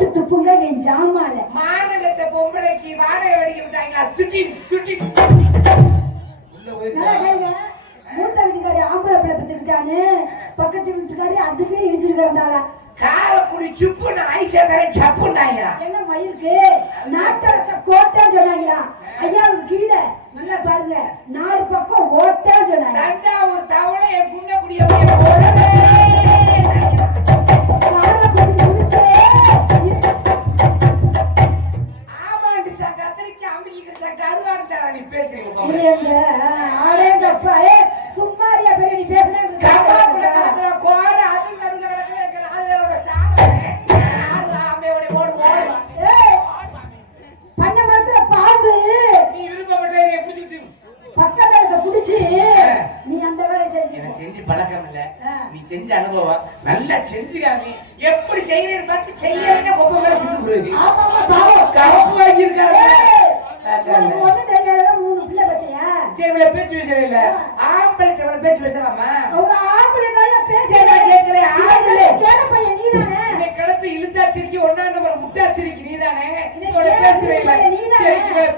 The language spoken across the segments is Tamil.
போட்டு துப்புங்க என் ஜாமால. மானகட்ட பொம்பளைக்கு வாடகை வெடிக்க விட்டாங்க. துட்டி துட்டி மூத்த வீட்டுக்காரி ஆம்பளை பிள்ளை பத்திருக்கானு பக்கத்து வீட்டுக்காரி அதுவே இடிச்சிட்டு வந்தாங்க. காரக்குடி சுப்புன்னு ஐசக்காரை சப்புண்டாங்க. என்ன மயிருக்கு நாட்டரச கோட்டா சொன்னாங்களா? ஐயாவுக்கு கீழே நல்லா பாருங்க 4 பக்கம் ஓட்டா சொன்னாங்க. தஞ்சாவூர் தவளை என் குன்னக்குடிய ஆமாண்டி சார் கத்திரிக்கு அம்பிக்கு சார் கருவாண்டா நீ பேசுறீங்க. ஆடேங்கப்பா சும்மாரியா பெரிய நீ பேசுறேன் கோர அது நடுங்க கிடக்குற ஆளுகளோட சாக அம்மையோட ஓடு ஓடுவா. பண்ண மரத்துல பாம்பு நீ விருப்பப்பட்ட எப்படி பக்கத்துல குடிச்சு நீ அந்த வேலையை செஞ்சு எனக்கு செஞ்சு பழக்கம் இல்ல. நீ செஞ்ச அனுபவம் நல்லா செஞ்சுக்காமி எப்படி செய்யறேன்னு பார்த்து செய்யறேன்னு கொப்ப மேல செஞ்சு போயிருக்கு. ஆமா ஆமா பாவம் கருப்பு வாங்கியிருக்காரு. ஒண்ணு தெரியாத 3 பிள்ளை பத்தியா? சரி பேச்சு பேசுறேன் இல்ல ஆம்பளை பேச்சு பேசலாமா? ஒரு ஆம்பளை நாயா பேச கேட்கிறேன். ஆம்பளை கேட பையன் நீதானே? நீ கடத்து இழுத்தாச்சிருக்கி ஒண்ணா நம்பர் முட்டாச்சிருக்கி நீதானே? பேசுறேன் இல்ல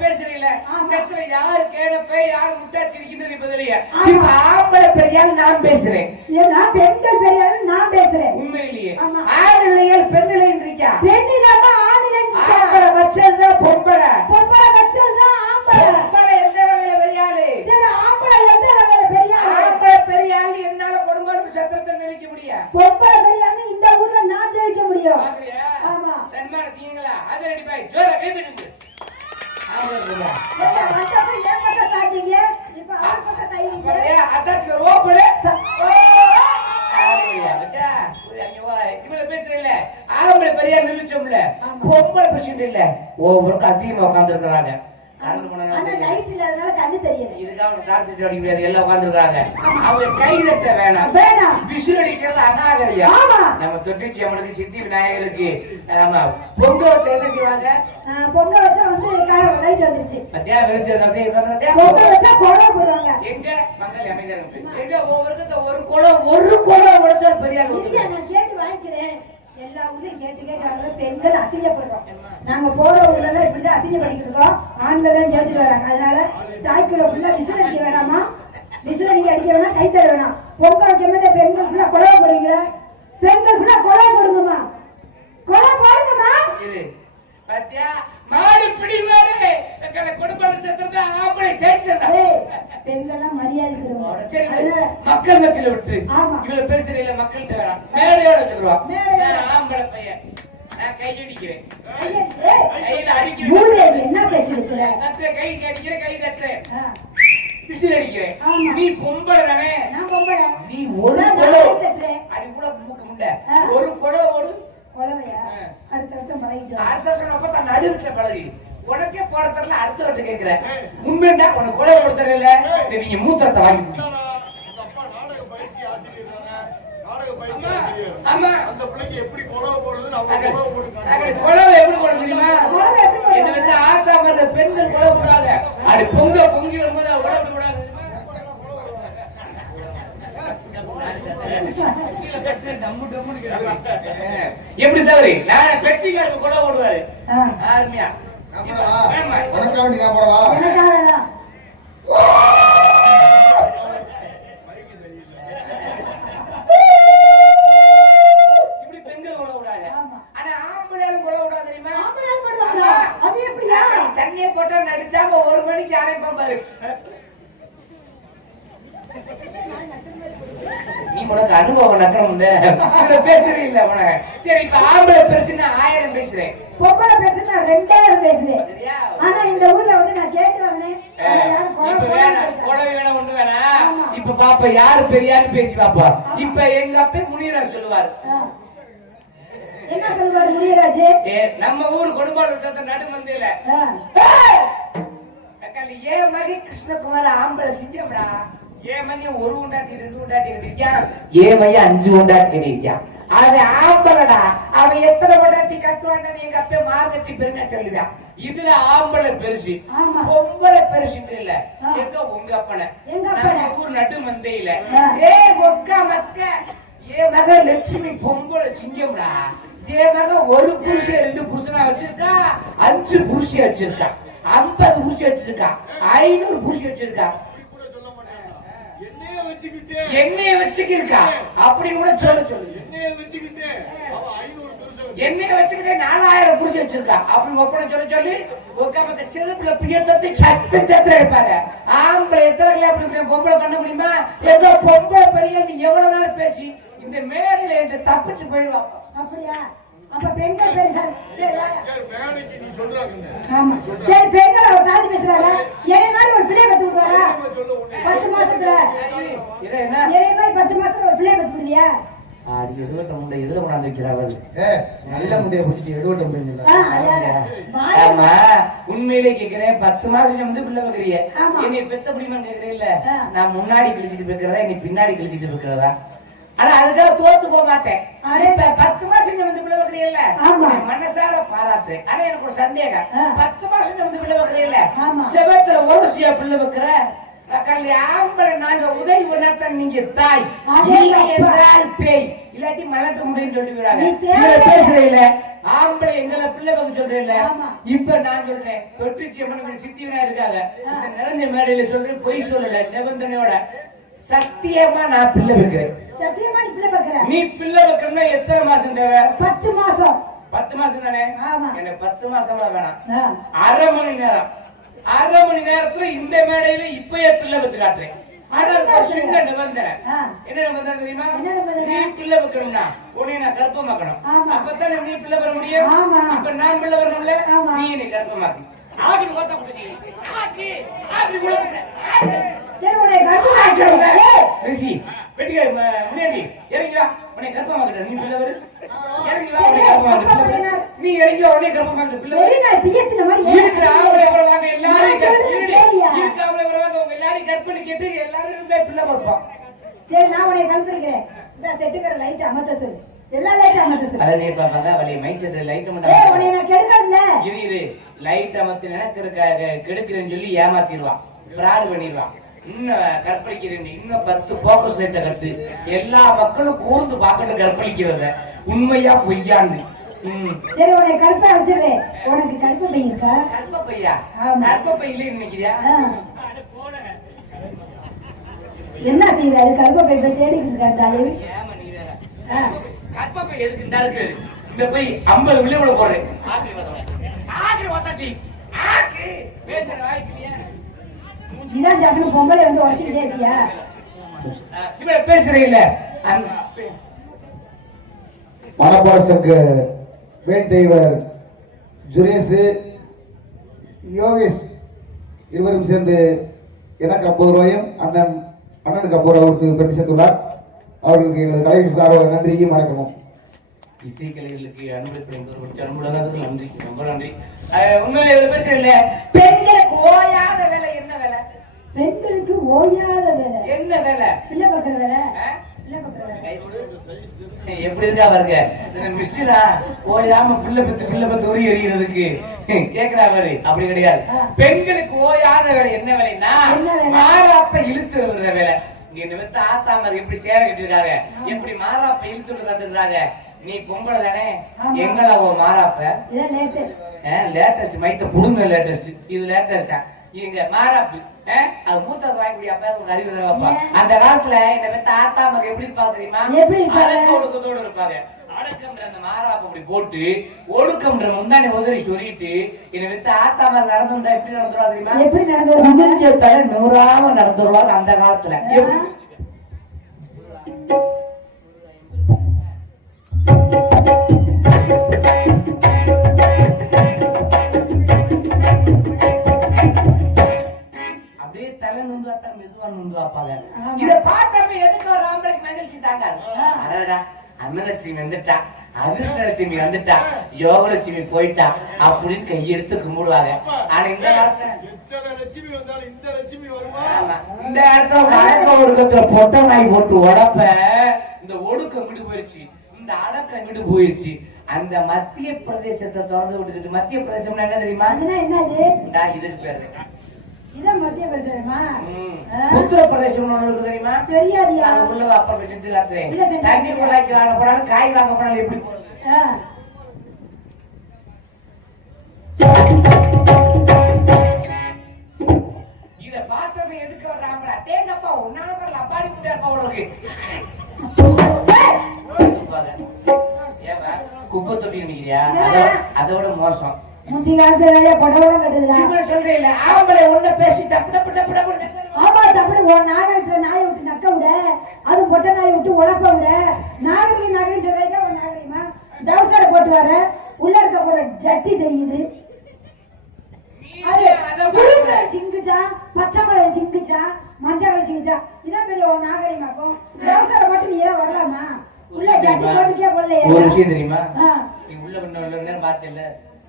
பேசுறேன் இல்ல இடத்துல யாரு கேடப்பை யாரு முட்டாச்சிருக்கின்னு பதிலையா? இப்ப ஆம்பளை பெரியால் நான் பேசுறேன். நான் பெண்கள் பெரியால் நான் பேசுறேன். உண்மையிலேயே ஆண் இல்லையால் பெண் இல்லைன்றிருக்கா? பெண் இல்லாம ஆண் இல்லைன்னு ஆம்பளை வச்சதுதான் பொம்பளை. பொம்பளை வச்சதுதான் ஆம்பளை. பொம்பளை எந்த வகையில பெரியாளு? சரி ஆம்பளை எந்த வகையில பெரியாளு? ஆம்பளை பெரியாளு என்னால குடும்பத்துக்கு சத்திரத்தை நினைக்க முடியும். பொம்பளை பெரியாளு இந்த ஊர்ல நான் ஜெயிக்க முடியும். பாக்குறியா? ஆமா தன்மான சீங்களா அது ரெடி பாய் ஜோர கேட்டுட்டு ஆம்பளை வந்தப்ப ஏன் பக்க சாதிங்க இப்ப ஆறு பக்க சாதிங்க. அதாச்சுக்கு ரோப்படு இவளை பேசுறேன் ஆம்பளை பெரியா நிமிச்சோம்ல பொம்பளை பேசிட்டு இல்ல ஒவ்வொருக்கு அதிகமா உட்கார்ந்து இருக்கிறாங்க. எல்லாம் உட்கார்ந்துருக்காங்க. அவங்க கை தட்ட வேணாம் விசில் அடிக்கிறது அநாகரியா. நம்ம தொட்டிச்சி அம்மனுக்கு சித்தி விநாயகருக்கு நம்ம பொங்க வச்ச என்ன செய்வாங்க? பொங்க வச்சா வந்து லைட் வந்துருச்சு. பொங்க வச்சா குழம்பு போடுவாங்க. எங்க மங்கள அமைதியா எங்க ஒவ்வொருக்கு ஒரு குழம்பு உடைச்சா பெரியார். நான் கேட்டு வாங்கிக்கிறேன். எல்லா ஊர்லயும் கேட்டு பெண்கள் அசிங்கப்படுறோம். நாங்க போற ஊர்ல எல்லாம் இப்படிதான் அசிங்கப்படிக்கிட்டு இருக்கோம். ஆண்கள் தான் ஜெயிச்சுட்டு வராங்க. அதனால தாய்க்குள்ள ஃபுல்லா விசில் அடிக்க வேணாமா? விசில் நீங்க அடிக்க வேணாம், கை தர வேணாம். பொங்க வைக்க மாட்டேன் பெண்கள் ஃபுல்லா குழம்பு போடுவீங்களா? பெண்கள் ஃபுல்லா குழம்பு போடுங்கம்மா, குழம்பு போடுங்கம்மா. பாத்தியா மாடு பிடி மாடு குடும்பம் சத்தத்தை ஆம்பளை ஜெயிச்சா பெண்கள்லாம் மரியாதை மக்கள் மத்தியில விட்டு இவ்வளவு பேசுறீங்களா? மக்கள்கிட்ட வேணாம் மேடையோட வச்சுக்கிறோம். ஆம்பளை பையன் நான் கையடிக்கிறேன் கையில அடிக்கிறேன். என்ன பேச்சு கை அடிக்கிறேன் கை தட்டுறேன் விசில் அடிக்கிறேன். நீ பொம்பளை தானே? நான் பொம்பளை. நீ ஒரு குழவு அடி கூட மூக்கு முண்டை ஒரு குழவு ஓடு அடுத்த வருஷம் நடுவுல பழகி உனக்கே போட தரல. அடுத்த வட்டம் கேட்கிறேன் உண்மையா உனக்கு குழந்தை கொடுத்தல நீங்க மூத்திரத்தை வாங்கி குழவை எப்படி போட தெரியுமா? என்ன வந்து ஆத்தா மாதிரி பெண்கள் குழவை போடாத. அப்படி பொங்கி வரும்போது உடம்பு கூடாது. எப்படி தவறு? நான் பெட்டிக்காரங்க கூட ஓடுவாரு ஆர்மியா. இப்படி பெண்கள் கூட விடாது. ஆனா ஆம்பளையாலும் கூட விடாது தெரியுமா? தண்ணியை போட்டா நடிச்சாம 1 மணிக்கு யாரையும் பாரு. நீ உனக்கு அனுபவம் நக்கணும் பேசுறீ இல்ல உனக்கு. சரி இப்ப ஆம்பளை பேசுனா 1000 பேசுறேன், பொம்பளை பேசுனா 2000 பேசுறேன். ஆனா இந்த ஊர்ல வந்து நான் கேட்டு வந்தேன் குழவை வேணா ஒண்ணு வேணாம். இப்ப பாப்பா யாரு பெரியாரு பேசி பாப்பா. இப்ப எங்க அப்பா முனியராஜ் சொல்லுவாரு. என்ன சொல்லுவாரு முனியராஜ்? நம்ம ஊர் கொடும்பாடு நடுமந்தையில ஏன் மகி கிருஷ்ணகுமார் ஆம்பளை சிங்கம்டா. ஏன் மகி 1 உண்டாட்டி 2 உண்டாட்டி கட்டிருக்கான். ஏன் மைய 5 உண்டாட்டி கட்டிருக்கான். அவன் ஆம்பளடா. அவன் எத்தனை உண்டாட்டி கட்டுவான்னு எங்க அப்பா மார்கட்டி பெருமையா சொல்லுவான். இதுல ஆம்பளை பெருசு பொம்பளை பெருசு இல்ல. எங்க உங்க அப்பனை ஊர் நடு மந்தையில ஏ மொக்க மக்க என் மகன் லட்சுமி பொம்பளை சிங்கம்டா. என் மகன் ஒரு புருஷன் 2 புருஷனா வச்சிருக்கா, 5 புருஷன் வச்சிருக்கா, 50 புருஷன் வச்சிருக்கா, 500 புருஷன் வச்சிருக்கா. என்னைய வச்சுக்கிருக்கா அப்படின்னு கூட சொல்லு. என்னைய வச்சுக்கிட்டே 4000 புருஷன் வச்சிருக்கா அப்படின்னு ஒப்பனை சொல்லி உட்காந்து செருப்புல பிடிய தொட்டு சத்து இருப்பாரு. ஆம்பளை எத்தனை அப்படி பொம்பளை பண்ண முடியுமா? ஏதோ பொம்பளை பெரிய எவ்வளவு நேரம் பேசி இந்த மேடையில என்று தப்பிச்சு போயிடுவான். அப்படியா? அப்ப பெண்கள் பேரு சார். சரி ஆமா சரி, பெண்கள் அவர் தாண்டி பேசுறாரா? என்னை மாதிரி ஒரு பிள்ளைய பத்து விடுவாரா 10 மாசத்துல? என்னை மாதிரி 10 மாசத்துல ஒரு பிள்ளைய பத்து விடுவியா? எடுவட்ட முண்டை இதுல கொண்டாந்து வைக்கிறாரு. நல்ல முண்டைய பிடிச்சி எடுவட்ட முடியும். ஆமா உண்மையிலே கேக்குறேன், 10 மாசம் வந்து பிள்ளை வைக்கிறிய, என்னை பெத்த முடியுமா கேக்குறீல்ல? நான் முன்னாடி கிழிச்சிட்டு போய்க்கிறதா, நீ பின்னாடி கிழிச்சிட்டு போய்க்கிறதா? ஆனா அதுக்காக தோத்து போக மாட்டேன். 10 மாசம் வந்து பிள்ளை வைக்கிறீல்ல, மனசார பாராட்டுறேன். ஆனா எனக்கு ஒரு சந்தேகம், 10 மாசம் வந்து பிள்ளை வைக்கிறீல்ல, செவத்துல ஒரு பிள்ளை வைக்கிற ஆம்பளை நாங்க உதவி பண்ணாத்தான் நீங்க தாய், இல்லை என்றால் பேய், இல்லாட்டி மலட்ட முடியும்னு சொல்லிவிடுறாங்க. பேசுறீல ஆம்பளை எங்களை பிள்ளை பக்கம் சொல்றேன். இப்ப நான் சொல்றேன், தொற்றுச்சியம்மன் சித்திவனா இருக்காங்க, இந்த நிறைஞ்ச மேடையில சொல்றேன், பொய் சொல்லல, நிபந்தனையோட சத்தியமா நான் பிள்ளை வைக்கிறேன். சத்தியமா நீ பிள்ளை வைக்கிற? நீ பிள்ளை வைக்கணும்னா எத்தனை மாசம் தேவை? 10 மாசம். 10 மாசம் தானே? எனக்கு 10 மாசமா வேணாம், அரை மணி நேரம். அரை மணி நேரத்துல இந்த மேடையில இப்பயே பிள்ளை வச்சு காட்டுறேன். சின்ன நிபந்தனை. என்ன நிபந்தனை தெரியுமா? நீ பிள்ளை வைக்கணும்னா உன்னை நான் கர்ப்பமாக்கணும், அப்பதான் நீ பிள்ளை பெற முடியும். இப்ப நான் பிள்ளை வரணும்ல, நீ என்னை கர்ப்பமாக்கணும். ஆகிட்டு ஓட்ட குடிச்சு சரி உன்னை கர்ப்பமாக்கணும். ரிஷி வெட்டிக்க முன்னாடி இறங்கிடா, உன்னை கர்ப்பமாக்கணும். நீ பிள்ளை வரு, இறங்கிடா, உன்னை கர்ப்பமாக்கணும். நீ இறங்கி உடனே கர்ப்பமாக்கணும். பிள்ளை இருக்கிற ஆம்பளை வருவாங்க, எல்லாரும் இருக்க ஆம்பளை வருவாங்க, உங்க எல்லாரையும் கற்பனை கேட்டு எல்லாரும் பிள்ளை கொடுப்போம். சரி நான் உன்னை கல்பிக்கிறேன். இந்த செட்டுக்கிற லைட் அமர்த்த சொல்லு, எல்லா லைட்டும் அமர்த்த சொல்லு. அத நீ பாப்பா வலி மைசெட் லைட் மட்டும் உன்னை நான் கெடுக்கறேன்ல. இரு லைட் அமர்த்தினா கெடுக்கிறேன்னு சொல்லி ஏமாத்திடுவான், ஃப்ராட் பண்ணிடுவான். இன்னும் கற்பழிக்கிறேன், இன்னும் 10 போக்கஸ் லைட்ட கட்டு, எல்லா மக்களும் கூர்ந்து பார்க்கணும் கற்பழிக்கிறத உண்மையா பொய்யான்னு. சரி உன்னை கற்பை வச்சிருக்கேன். உனக்கு கற்பை பை இருக்கா? கற்பை பையா? கற்பை பை இல்லைன்னு நினைக்கிறியா? என்ன செய்யறாரு? கற்பை பை தேடிக்கிட்டு இருக்காரு. கற்பை பை எதுக்கு இருக்கு? இந்த போய் 50 விலை கூட போடுறேன். இதான் ஜாக்கணும் பொங்கலை வந்து உரைச்சிக்கிட்டே இருக்கியா? இப்ப பேசுறீங்கள மனப்பாசக்கு வேட்டைவர் ஜுரேஷ் யோகேஷ் இருவரும் சேர்ந்து எனக்கு 50 ரூபாயும் அண்ணனுக்கு 50 ரூபாய் கொடுத்து பெருமிச்சத்துள்ளார். அவர்களுக்கு எனது கலைஞர் நன்றியும் வணக்கமும். இசைக்கலைகளுக்கு அன்புடன் நன்றி, ரொம்ப நன்றி. உண்மையில பேசுறீங்கள, பெண்களுக்கு ஓயாத வேலை என்ன வேலை? பெண்களுக்கு ஓயாத வேலை என்ன வேலை? பிள்ளை பக்கிற வேலை. எப்படி இருக்கா பாருங்க, மிஸ்ஸினா ஓயாம பிள்ளை பத்து உரி எறிகிறதுக்கு கேக்குறா பாரு. அப்படி கிடையாது. பெண்களுக்கு ஓயாத வேலை என்ன வேலைன்னா மாறாப்ப இழுத்து விடுற வேலை. இங்க இந்த வித்த ஆத்தா மாதிரி எப்படி சேர கட்டிருக்காங்க, எப்படி மாறாப்ப இழுத்துட்டு தந்துடுறாங்க. நீ பொம்பளை தானே, எங்கள மாறாப்ப லேட்டஸ்ட் மைத்த புடுங்க, லேட்டஸ்ட் இது லேட்டஸ்டா. இங்க மாறாப்பு அது மூத்தது வாங்கக்கூடிய அப்ப உங்க அறிவு வைப்பா. அந்த காலத்துல இந்த வித்த ஆத்தா மாதிரி எப்படி இருப்பாங்க தெரியுமா? அடக்க ஒடுக்கத்தோடு இருப்பாங்க. அடக்கம்ன்ற அந்த மாறாப்பு அப்படி போட்டு ஒடுக்கம்ன்ற முந்தானி உதவி சொல்லிட்டு இந்த வித்த ஆத்தா மாதிரி நடந்து வந்தா எப்படி நடந்துருவா தெரியுமா? எப்படி நடந்து நூறாம நடந்துருவாங்க அந்த காலத்துல. அப்படியே தலை நுந்தாத்தான் மெதுவா நுந்துவாப்பாங்க. இத பார்த்தப்ப எதுக்கு ஒரு ஆம்பளைக்கு மகிழ்ச்சி தாங்க. அடடா அன்னலட்சுமி வந்துட்டா, அதிர்ஷ்டலட்சுமி வந்துட்டா, யோகலட்சுமி போயிட்டா அப்படின்னு கையெடுத்து கும்பிடுவாங்க. ஆனா இந்த காலத்துல இந்த இடத்துல அடக்க ஒடுக்கத்துல பொட்டை நாய் போட்டு உடப்ப இந்த ஒடுக்கம் விட்டு போயிருச்சு, இந்த அடக்கம் விட்டு போயிருச்சு. அந்த மத்திய பிரதேசத்தை திறந்து விட்டுக்கிட்டு, மத்திய பிரதேசம் என்ன தெரியுமா? என்னது? இதுக்கு பேரு இதான் மத்திய பிரதேசமா? உத்தரப்பிரதேசம் ஒண்ணு இருக்கு தெரியுமா? தெரியாதியா? அது உள்ள அப்புறம் செஞ்சு காட்டுறேன். இல்ல, செஞ்சு தண்ணி குழாய்க்கு வாங்க போனாலும் காய் வாங்க போனாலும் எப்படி போறது? இத பார்த்தவன் எதுக்கு வர்றாங்களா? தேங்கப்பா ஒன்னால பரல அப்பாடி முட்டா இருப்பா உனக்கு. ஏவா குப்பை தொட்டி நிக்கிறியா? அதோட மோசம். முந்தி காலத்துல புடவெல்லாம் கட்டுதுல. இவ்வளவு சொல்றீல்ல ஆம்பளை ஒண்ணு பேசி டப்பு டப்பு டப்பு டப்பு. ஆமா டப்புனு ஒரு நாகரிகத்துல நாயை விட்டு நக்க விட, அது பொட்டை நாயை விட்டு உழப்ப விட, நாகரிகம் சொல்றீங்க ஒரு நாகரிகமா? டவுசரை போட்டு வர உள்ள இருக்க போற ஜட்டி தெரியுது. சிங்குச்சா, பச்சை கலர் சிங்குச்சா, மஞ்சள் கலர் சிங்குச்சா, இதான் பெரிய ஒரு நாகரிகமாக்கும். டவுசரை போட்டு நீ ஏன் வரலாமா? உள்ள ஜட்டி போட்டுக்கே போடலையே. ஒரு விஷயம் தெரியுமா? நீ உள்ள நேரம் பார்த்தேல்ல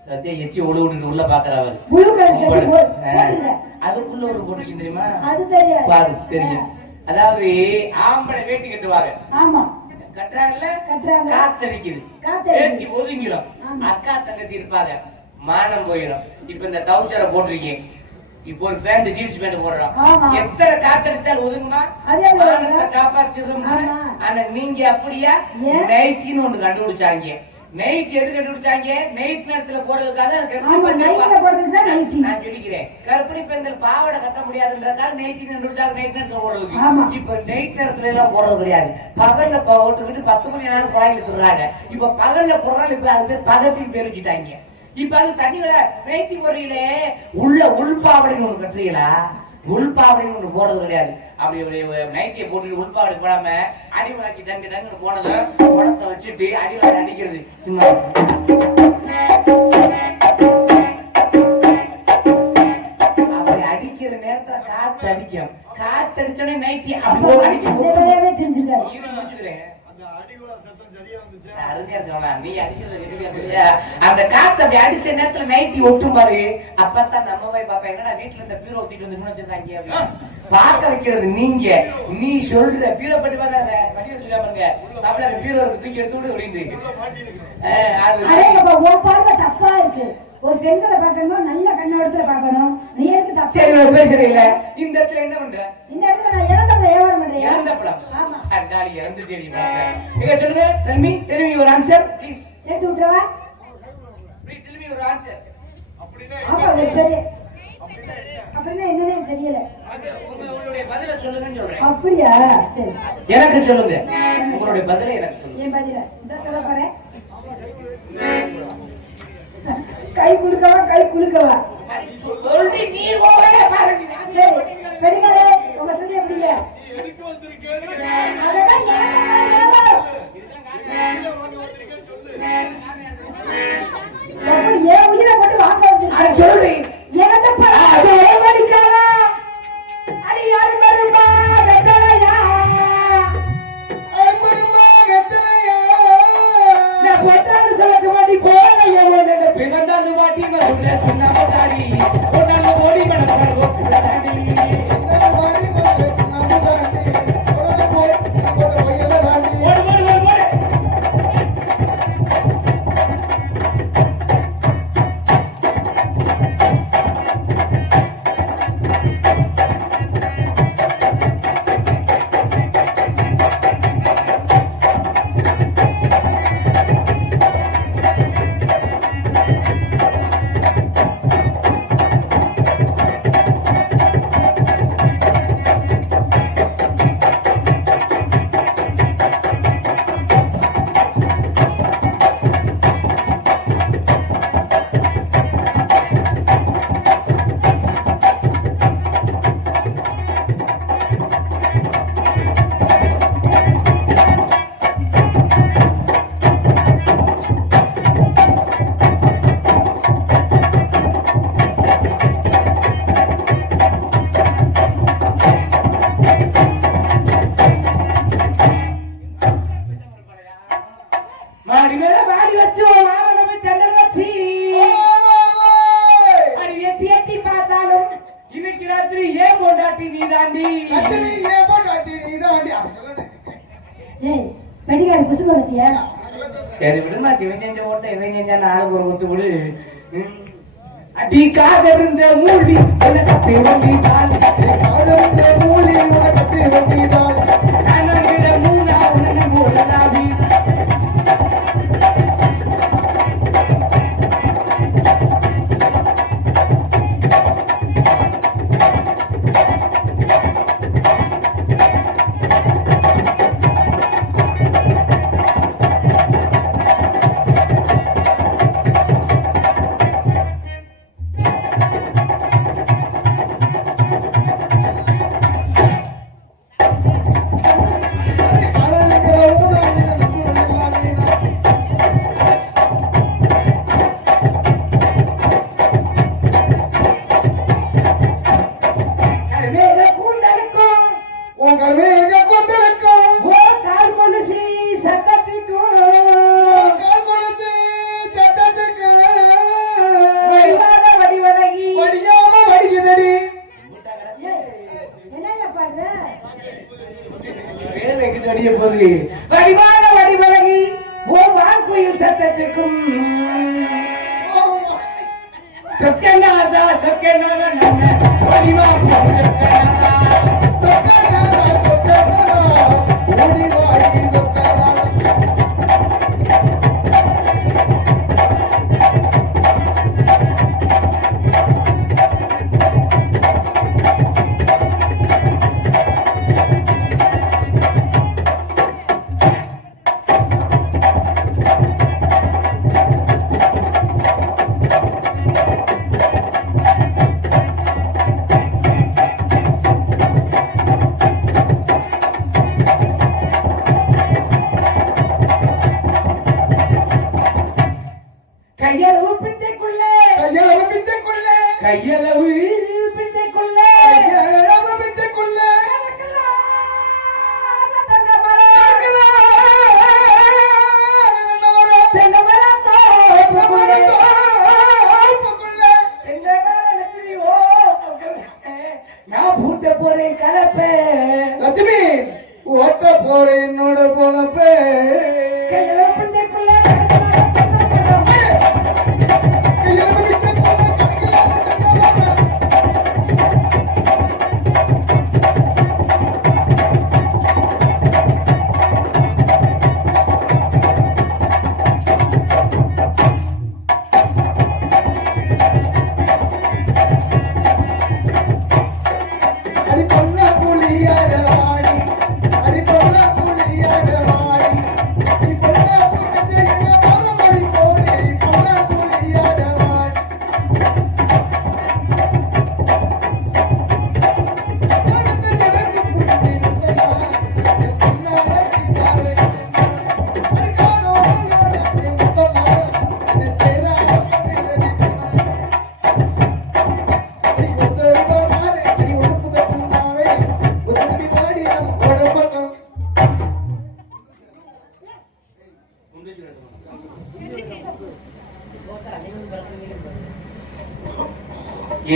சத்தியா எச்சி ஒழுகுன்னு உள்ள பாக்குறாரு. அதுக்குள்ள ஒரு போட்டிருக்கீங்க தெரியுமா? அது தெரியாது. பாரு தெரியும். அதாவது ஆம்பளை வேட்டி கட்டுவாங்க. ஆமா. கட்டுறாங்கல்ல? கட்டுறாங்க. காத்தடிக்குது. வேட்டி ஒதுங்கிரும். அக்கா தங்கச்சி இருப்பாங்க. மானம் போயிடும். இப்ப இந்த டவுசரை போட்டிருக்கீங்க. இப்போ ஒரு பேண்ட் ஜீன்ஸ் பேண்ட் போடுறோம். எத்தனை காத்தடிச்சாலும் ஒதுங்குமா? மானத்தை காப்பாத்திடுறோம். ஆனா நீங்க அப்படியா நைட்டின்னு ஒண்ணு கண்டுபிடிச்சாங்க. நைட் எது கண்டுபிடிச்சாங்க? நைட் நேரத்துல போறதுக்காக நான் சொல்லிக்கிறேன். கர்ப்பிணி பெண்கள் பாவாடை கட்ட முடியாதுன்றதுக்காக நைட்டி கண்டுபிடிச்சாங்க. நைட் நேரத்துல போடுறதுக்கு. இப்ப நைட் நேரத்துல எல்லாம் போடுறது கிடையாது. பகல்ல போட்டுக்கிட்டு 10 மணி நேரம் குழாயில திருறாங்க. இப்ப பகல்ல போடுறாங்க. இப்ப அது பேர் பகத்தின் பேர் வச்சுட்டாங்க. இப்ப அது தண்ணியோட நைட்டி போடுறீங்களே உள்ள உள்பாவடைன்னு ஒண்ணு கட்டுறீங்களா? உள்பாவடைன்னு ஒண்ணு போடுறது கிடையாது. அப்படி நைட்டியை போட்டுட்டு உள்பாவடை போடாம அடிவளாக்கி டங்கு டங்குன்னு போனதும் குடத்தை வச்சுட்டு அடிவளாக்கி அடிக்கிறது சும்மா. அப்படி அடிக்கிற நேரத்துல காத்து அடிக்கும். காத்து அடிச்சோடனே நைட்டி அப்படி அடிக்க அந்த காத்து அப்படி அடிச்ச நேரத்துல நைட்டி ஒட்டும் பாரு. அப்பதான் நம்ம போய் பாப்பா என்னடா வீட்டுல இந்த பீரோ ஒட்டிட்டு வந்து வச்சிருக்காங்க பார்க்க வைக்கிறது. நீங்க நீ சொல்ற பீரோ பட்டி பார்த்தா வடி வச்சுக்காமங்க அப்படியே பீரோ தூக்கி எடுத்து விட்டு விழுந்து தப்பா இருக்கு. ஒரு பெண்களை பார்க்கணும் நல்ல கண்ணோடத்துல பார்க்கணும். நீ எதுக்கு தப்பு? சரி பேசுறீ இல்ல. இந்த இடத்துல என்ன பண்ற? இந்த இடத்துல நான் இறந்தப்பட வியாபாரம் பண்றேன். இறந்தப்படம்? ஆமா. சண்டாளி இறந்து தெரியுமா? எங்க சொல்லுங்க. tell me your answer please. எடுத்து விட்டுறவா? please tell me your answer. அப்படினா என்னன்னு தெரியல. உங்களுடைய பதில சொல்லுங்கன்னு சொல்றேன். அப்படியா? சரி. எனக்கு சொல்லுங்க. உங்களுடைய பதில எனக்கு சொல்லுங்க. என் பதில இந்த சொல்ல போறேன். கை குலுக்கவா? சொல்றீ நீ போவே பாருங்க. சரி. பெடிகாரே உங்க சொல்லி எப்படிங்க? எதுக்கு வந்திருக்கீங்க? அததான் ஏவோ. அப்படி ஏன் உயிரை போட்டு வாங்க வந்திருக்கீங்க? அது சொல்றீ. எனது அது ஓடிக்காரா? அது யாரு மருமா வெத்தலையா? நான் போட்டான்னு சொல்லட்டு மாட்டி போன ஏவோன்னு பிறந்தாந்து மாட்டி மருந்த சின்ன தாடி பொண்ணால ஓடி மனசால ஓட்டுதாடி அடி காதருந்த மூலி உனக்கு வண்டி தான் காதருந்த மூலி உனக்கு வண்டி தான் நானங்கிட மூலா உனக்கு மூலதாவி வடிவான வடிவழகி ஓ வாக்குயில் சத்தத்துக்கும் சொக்கநாதா சொக்கநாதா நம்ம வடிவா கையளவு பிச்சைக்குள்ளே கையளவு பிச்சைக்குள்ளே நான் பூட்ட போறேன் கலப்பே லட்சுமி ஓட்ட போறேன் என்னோட போனப்பே கையளவு பிச்சைக்குள்ளே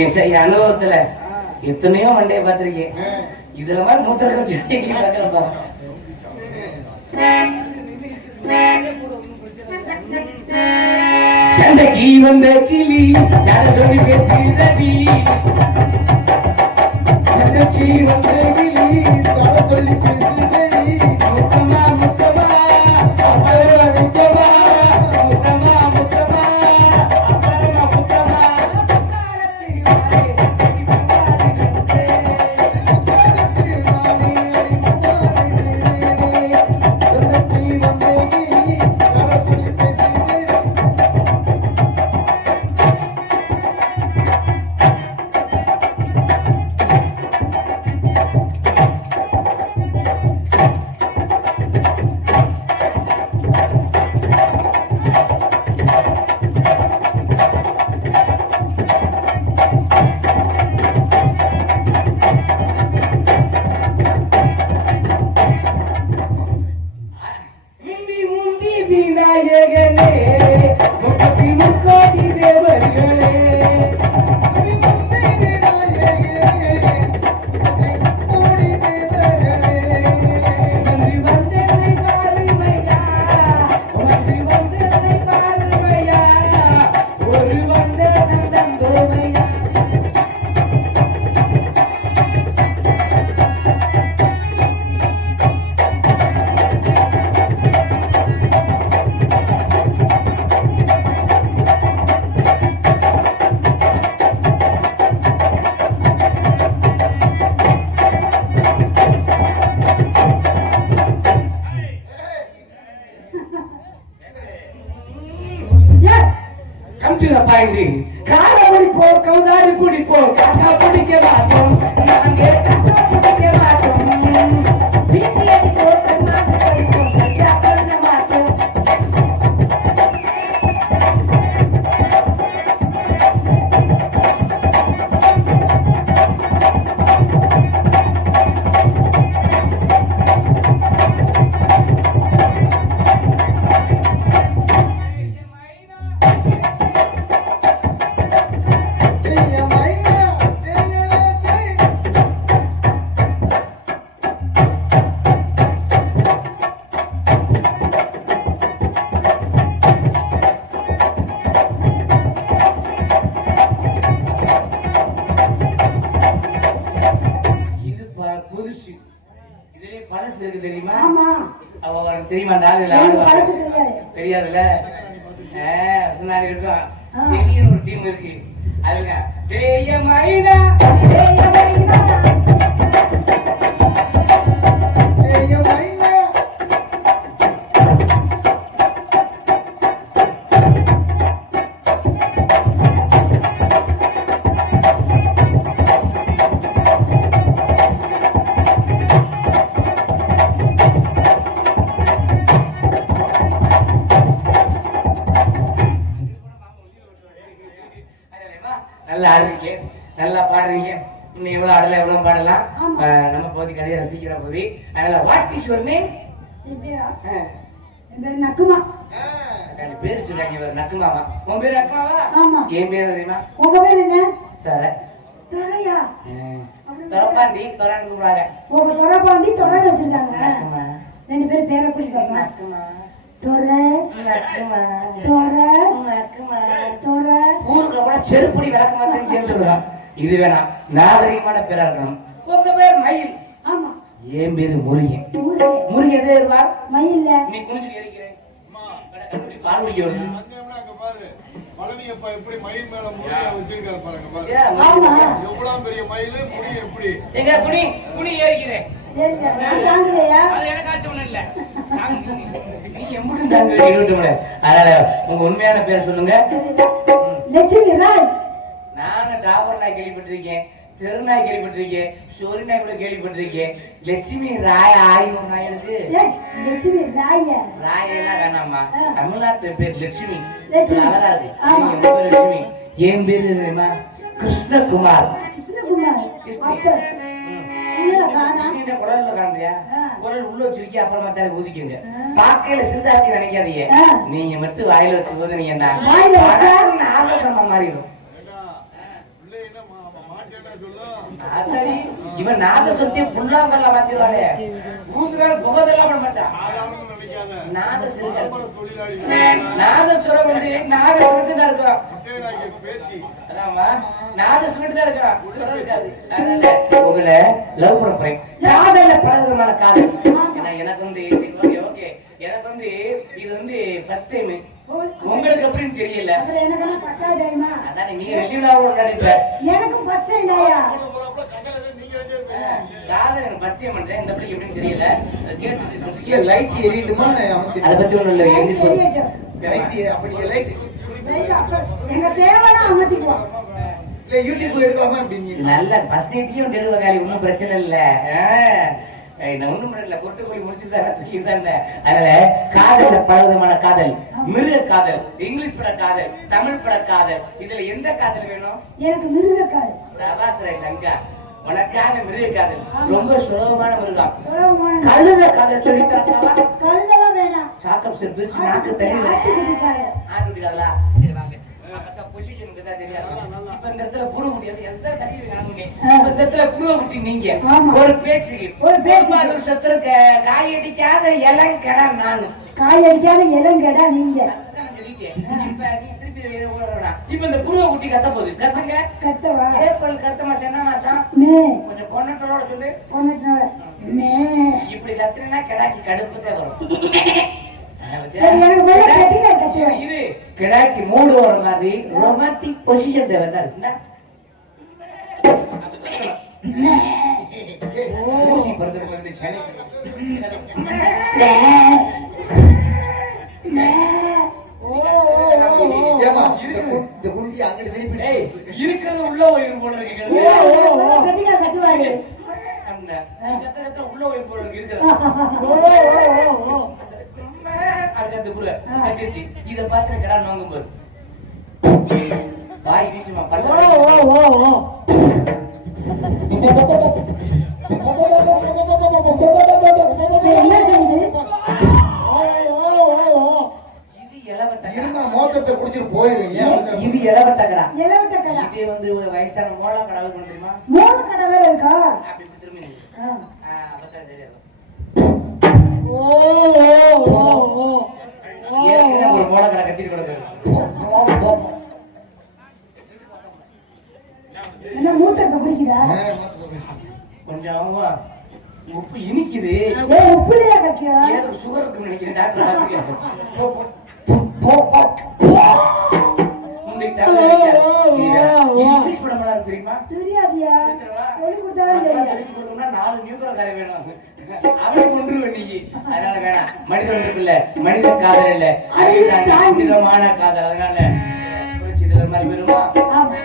இசை அனுபவத்துல எத்தனையோ மண்டைய பார்த்திருக்கேன். இதுல மாதிரி நூற்றுக்கணக்கான செடிக்கு பார்க்கலப்பா. சண்டைக்கு வந்த கிளி யார சொல்லி பேசுதடி, சண்டைக்கு வந்த கிளி யார சொல்லி பேசுதடி, முத்தமா முத்தமா அப்புறமா முத்தமா முத்தமா முத்தமா அப்புறமா முத்தமா விநாயகனே முப்பத்தி முக்கோடி தேவர்களே நன்றி வந்தனை பாருமையா, நன்றி வந்தனை பாருமையா, ஒரு வந்தனம் தந்தோ கவுண்டரை பாய்ந்து கால பிடிப்போம் கவுதாரி பிடிப்போம் காக்கா பிடிக்க மாட்டோம் நாங்க கட்டா பிடிக்க மாட்டோம் சீட்டி அடிப்போம் கண்ணாடி படிப்போம் சச்சா பண்ண மாட்டோம் ஏய் மைனா ஏய் இது புதுசு இதுலயே பழசு இருக்கு தெரியுமா ஆமா அவ உனக்கு தெரியுமா அந்த ஆளு எனக்கு ஆடுவாங்க பழக்கம் தெரியாது. தெரியாதுல்ல சொன்னாங்க இருக்கும் செடின்னு ஒரு டீம் இருக்கு அதுங்க தேய மைனா மைனா நல்லா ஆடுறீங்க நல்லா பாடுறீங்க இன்னும் எவ்வளவு ஆடல எவ்வளவு பாடலாம் ஆமா. நம்ம பகுதி கதையை ரசிக்கிற பகுதி அதனால வாட் இஸ் யுவர் நேம் என் பேரா? என் பேரு நக்குமா. பேரு சொல்றாங்க இவர் நக்குமாவா உன் பேரு நக்குமாவா ஆமா. என் பேரு தெரியுமா உங்க பேர் என்ன? தர துரையா? தொரப்பாண்டி தொரான்னு கூப்பிடாங்க உங்க துரைப்பாண்டி துரைன்னு வச்சிருக்காங்க. நக்குமா 2 பேரும் பேரை கூட்டிக்கோங்க. நக்குமா துரை, நக்குமா துரை, நக்குமா துரை. ஊருக்குள்ள கூட செருப்படி விளக்க மாத்திரம் சேர்ந்துடுறோம் இது வேணாம் நாகரிகமான பேரா இருக்கணும் உங்க பேர் மயில் ஆமா. என் பேரு முருகன் ஊரு முருகன் எதே இருப்பார் மயில்ல. நீ குனிச்சு இருக்கிறேன் பால் குடிக்க வருது அங்க பாரு பழனியப்பா எப்படி மயில் மேல முடிய வச்சிருக்காரு பாருங்க பாரு ஆமா. எவ்வளவு பெரிய மயில் முடி எப்படி எங்க குனி குனி ஏறிக்கிறேன் சரிங்க. நான் தாங்கலையா? அது எனக்கு ஆச்சு ஒண்ணும் இல்ல நீ எம்புட்டு தாங்க இருட்டுல அதனால உங்க உண்மையான பேரை சொல்லுங்க லட்சுமி ராய். நானும் டாபர் நாய் கேள்விப்பட்டிருக்கேன் தெருநாய் கேள்விப்பட்டிருக்கேன் சோரி நாய் கூட கேள்விப்பட்டிருக்கேன் லட்சுமி ராய் ஆயிரம் நாய் எனக்கு ஏய், லட்சுமி ராய. ராயெல்லாம் வேணாமா தமிழ்நாட்டு பேர் லட்சுமி லட்சுமி. அழகா இருக்கு ஆமா. நீங்க உங்க பேர் லட்சுமி என் பேரு தெரியுமா கிருஷ்ணகுமார் கிருஷ்ணகுமார். கிருஷ்ணி. அப்ப உள்ள காணா. கிருஷ்ணியோட குரல்ல காண்பியா ஆ. குரல் உள்ள வச்சிருக்கி அப்புறமா தான் ஊதிக்குங்க பாக்கையில சிறுசாச்சு நினைக்காதீங்க ஆ. நீங்க மட்டும் வாயில வச்சு ஊதுனீங்கன்னா வாயில வச்சா? நாகசமா மாறி இருக்கும் பிள்ளைன்னா மாட்டேன்னா சொல்லும் ஆத்தாடி, இவன் நாக சொத்தி புல்லாங்கல்ல மாத்திருவாளே ஊதுகள் புகதெல்லாம் பண்ண மாட்டான் சாதாரண நினைக்காத நாக சிறுகள் தொழிலாளி நாதசுரம் வந்து நாக சிமெண்ட் தான் இருக்கும் முட்டையடாக்கிய பேத்தி அதாம்மா நாத சிமெண்ட் தான் இருக்கிறான் சுரம் இருக்காது அதனால உங்களை லவ் பண்ண போறேன் காதல்ல பல விதமான காதல் ஏன்னா எனக்கு வந்து ஓகே ஓகே எனக்கு வந்து இது வந்து ஃபர்ஸ்ட் டைம் உங்களுக்கு எப்படின்னு தெரியல அப்புறம் எனக்கு என்ன 10வது டைமா? அதான் நீங்க வெளியூராவோட நினைப்ப எனக்கும் ஃபர்ஸ்ட் டைம் தாயா. போறப்ப கசல நீங்க ரெண்டு இருப்பீங்க காதல் எனக்கு ஃபர்ஸ்ட் டைம் பண்றேன் இந்த பிள்ளைக்கு எப்படின்னு தெரியல அதை கேட்டுட்டு இல்ல சொல்றீங்க. லைட் எரியட்டுமா அதை பத்தி ஒண்ணும் இல்லை எழுதி போடு. லைட் அப்படி லைட் ரைட், அப்புறம் எங்க தேவைன்னா அமர்த்திக்குவோம். இல்ல யூடியூப் எடுக்காம அப்படின்னு நல்ல ஃபர்ஸ்ட் நைட்லயும் டெலிவரி வேலை ஒன்றும் பிரச்சனை இல்லை நான் ஒண்ணும் பண்ணல கொட்டு போய் முடிச்சுதான் அதனால காதல்ல பல விதமான காதல் மிருக காதல் இங்கிலீஷ் பட காதல் தமிழ் பட காதல் இதுல எந்த காதல் வேணும் எனக்கு மிருகக்காது. சபாசரை தங்கா உனக்கான மிருக காதல் ரொம்ப சுலபமான மிருகம் சுலபமான கழுத காதல் சொல்லி தரட்டாவா கழுதெல்லாம் வேணாம். சாக்கப் சார் பிரிச்சு நாக்கு தண்ணி ஆட்டுக்குட்டிக்காரு. ஆட்டுக்குட்டி காதலா சரி வாங்க பொசிஷனுக்கு தான் தெரியாது இப்ப இந்த இடத்துல புழு குட்டி எந்த தண்ணி வேணாங்க இப்ப இந்த இடத்துல புழு குட்டி நீங்க ஆமா. ஒரு பேச்சுக்கு ஒரு பேச்சுக்கு. ஒரு சத்துருக்க காயடிக்காத இளங்கடா நானு காய் அடிக்காத இளங்கடா நீங்க. அதுதான் சொல்லிட்டேன். இப்ப நீ திருப்பி ஓட வேணாம். இப்ப இந்த புழுவ குட்டி கத்த போகுது கத்துங்க கத்தவா? ஏப்ரல் கத்த மாசம் என்ன மாசம் மே கொஞ்சம் கொண்டட்டோட சொல்லு கொண்டுட்டனால மே. இப்படி கத்துனா கிடாக்கி கடுப்பு தான் வரும் சரி, எனக்கு முதல்ல கட்டிங்க கத்துவேன். இது கிடாக்கி மூடு வர மாதிரி ரொமான்டிக் பொசிஷன் தேவை தான் இருக்குண்டா ஊசி பறந்து வந்து சனி ஏமா அங்கிட்டு திருப்பி ஏய், இருக்கிறது உள்ள உயிர் போல இருக்கு ஓ, ஓ, ஓ, கட்டிக்கார கட்டுவாரு. கத்த கத்த உள்ள உயிர் போல இருக்கு ஓ, ஓ, ஓ, ஓ. அடுத்த புள்ள கட்டிருச்சு. இத பார்த்து கடா வாங்கும் போது வாய் வீசுமா ஓ, பல்ல ஓ, ஓ, ஓ. என்ன செய்யுது? இது இளவட்ட இருமா மோத்தத்தை குடிச்சிட்டு போயிரு ஏன் அவசரம்? இது இளவட்ட கடா. இளவட்ட கடை. இதே வந்து ஒரு வயசான மோளா கடவுள் கொண்டு தெரியுமா? மூணு கடை வேற இருக்கா? அப்படி இப்படி திரும்பி நில்லு. ஆ. அப்பதான் தெரியாது. ஓ, ஓ, ஓ, ஓ. ஏற்கனவே ஒரு மோளா கடை கட்டிட்டு கிடக்கு. என்ன மூத்தத்தை பிடிக்குதா? கொஞ்சம் உப்பு இனிக்குது. ஏ, உப்புலையா கக்கியா? ஏதோ சுகர் இருக்குன்னு நினைக்கிறேன். டாக்டர் பார்த்துருக்கேன். இங்கிலீஷ் படம் எல்லாம் தெரியுமா? தெரியாதியா? சொல்லி கொடுத்தாதான் தெரியும். சொல்லி கொடுக்கணும்னா 4 நியூக்ளியர் கரை வேணும். அவனை கொன்றுவேன் நீ. அதனால வேணாம். மனிதனுக்கு இல்ல, மனித காதல் இல்ல, அதுதான் புனிதமான காதல். அதனால புரிச்சு இதுல மாதிரி வருமா? ஆமா.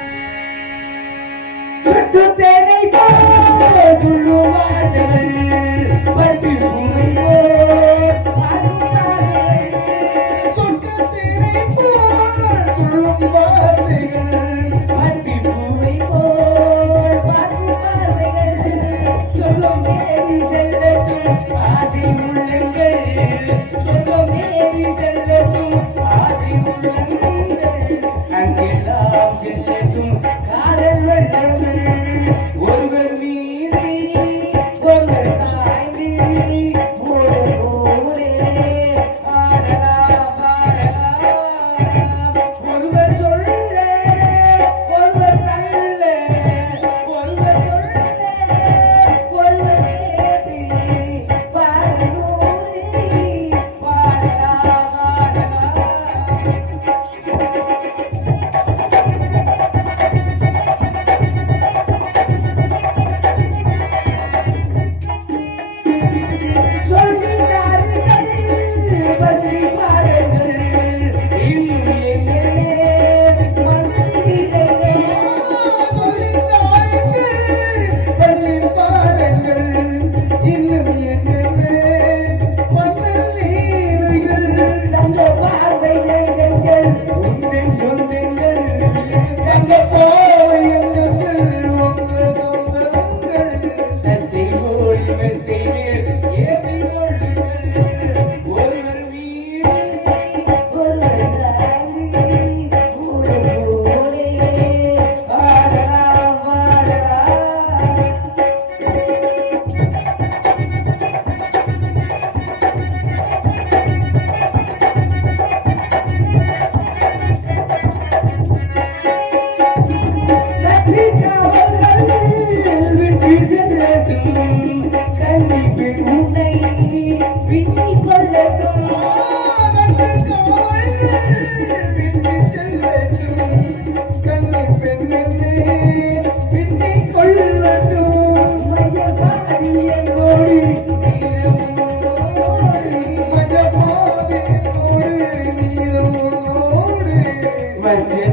சுட்டுத்தேனை போல் துள்ளுவார்கள், பட்டு பூவை போல் பாடுவார்கள். தொட்டத்தினை போல் துள்ளும் வார்த்தைகள், பட்டு பூவை போல் பாடுவார்கள். சொல்லும் தேவி செல்லட்டும் ஆசை உள்ளங்கள், சொல்லும் தேவி செல்லட்டும் ஆசை உள்ளங்கள். அங்கெல்லாம் செல்லட்டும் காதல் வெள்ளங்கள். ஒருவர் மீது ஒருவர் சாய்ந்து ஓடோரே ஆடலாம் பாடலாம். ஒருவர் சொல்ல ஒருவர் தள்ள, ஒருவர் சொல்ல ஒருவர் கேட்டு பாடலோரே பாடலாம் பாடலாம். பள்ளிப் பாடங்கள் இன்னும் என்னென்ன மன்னல் லீலைகள். தங்க போல எங்கள் உங்கள் சொந்தங்கள். கண்ணை பெண்ணே பின்னிக் கொள்ளட்டும். மஜபாவினோடு நீரோடு